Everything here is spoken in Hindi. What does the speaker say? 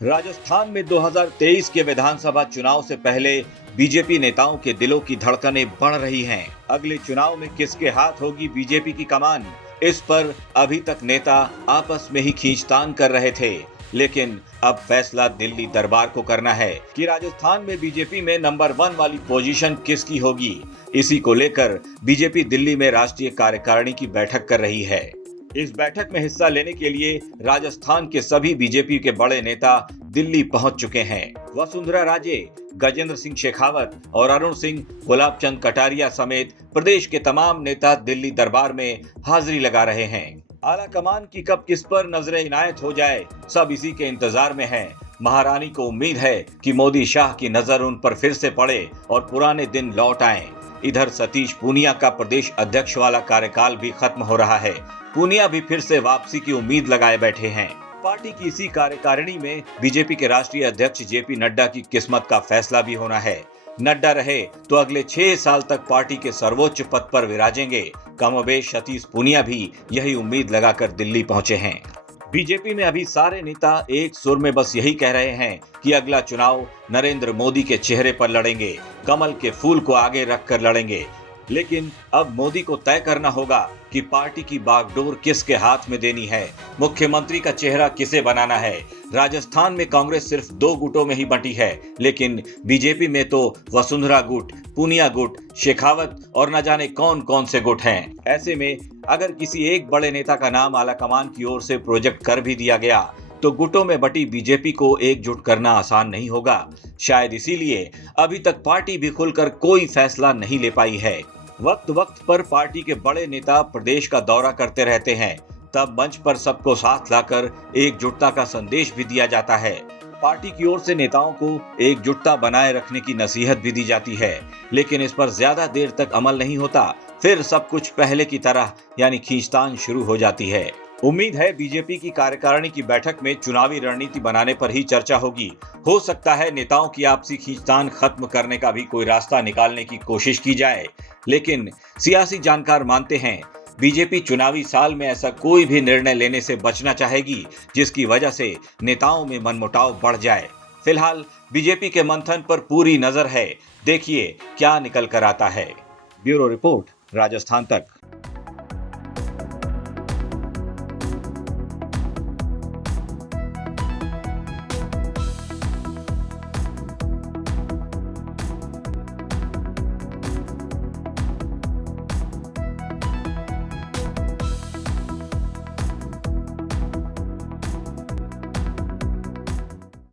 राजस्थान में 2023 के विधानसभा चुनाव से पहले बीजेपी नेताओं के दिलों की धड़कनें बढ़ रही हैं। अगले चुनाव में किसके हाथ होगी बीजेपी की कमान, इस पर अभी तक नेता आपस में ही खींचतान कर रहे थे। लेकिन अब फैसला दिल्ली दरबार को करना है कि राजस्थान में बीजेपी में नंबर 1 वाली पोजीशन किसकी होगी। इसी को लेकर बीजेपी दिल्ली में राष्ट्रीय कार्यकारिणी की बैठक कर रही है। इस बैठक में हिस्सा लेने के लिए राजस्थान के सभी बीजेपी के बड़े नेता दिल्ली पहुंच चुके हैं। वसुंधरा राजे, गजेंद्र सिंह शेखावत और अरुण सिंह, गुलाब चंद कटारिया समेत प्रदेश के तमाम नेता दिल्ली दरबार में हाजिरी लगा रहे हैं। आला कमान की कब किस पर नजरें इनायत हो जाए, सब इसी के इंतजार में हैं। महारानी को उम्मीद है कि मोदी शाह की नजर उन पर फिर से पड़े और पुराने दिन लौट आएं। इधर सतीश पूनिया का प्रदेश अध्यक्ष वाला कार्यकाल भी खत्म हो रहा है। पूनिया भी फिर से वापसी की उम्मीद लगाए बैठे हैं। पार्टी की इसी कार्यकारिणी में बीजेपी के राष्ट्रीय अध्यक्ष जेपी नड्डा की किस्मत का फैसला भी होना है। नड्डा रहे तो अगले 6 साल तक पार्टी के सर्वोच्च पद पर विराजेंगे। कमोबेश सतीश पूनिया भी यही उम्मीद लगाकर दिल्ली पहुंचे हैं। बीजेपी में अभी सारे नेता एक सुर में बस यही कह रहे हैं कि अगला चुनाव नरेंद्र मोदी के चेहरे पर लड़ेंगे, कमल के फूल को आगे रखकर लड़ेंगे। लेकिन अब मोदी को तय करना होगा कि पार्टी की बागडोर किसके हाथ में देनी है, मुख्यमंत्री का चेहरा किसे बनाना है। राजस्थान में कांग्रेस सिर्फ 2 गुटों में ही बंटी है, लेकिन बीजेपी में तो वसुंधरा गुट, पूनिया गुट, शेखावत और न जाने कौन कौन से गुट हैं। ऐसे में अगर किसी एक बड़े नेता का नाम आलाकमान की ओर से प्रोजेक्ट कर भी दिया गया तो गुटों में बटी बीजेपी को एकजुट करना आसान नहीं होगा। शायद इसीलिए अभी तक पार्टी भी खुलकर कोई फैसला नहीं ले पाई है। वक्त वक्त पर पार्टी के बड़े नेता प्रदेश का दौरा करते रहते हैं, तब मंच पर सबको साथ लाकर एकजुटता का संदेश भी दिया जाता है। पार्टी की ओर से नेताओं को एकजुटता बनाए रखने की नसीहत भी दी जाती है, लेकिन इस पर ज्यादा देर तक अमल नहीं होता। फिर सब कुछ पहले की तरह यानी खींचतान शुरू हो जाती है। उम्मीद है बीजेपी की कार्यकारिणी की बैठक में चुनावी रणनीति बनाने पर ही चर्चा होगी। हो सकता है नेताओं की आपसी खींचतान खत्म करने का भी कोई रास्ता निकालने की कोशिश की जाए। लेकिन सियासी जानकार मानते हैं बीजेपी चुनावी साल में ऐसा कोई भी निर्णय लेने से बचना चाहेगी जिसकी वजह से नेताओं में मनमुटाव बढ़ जाए। फिलहाल बीजेपी के मंथन पर पूरी नजर है, देखिए क्या निकल कर आता है। ब्यूरो रिपोर्ट, राजस्थान तक।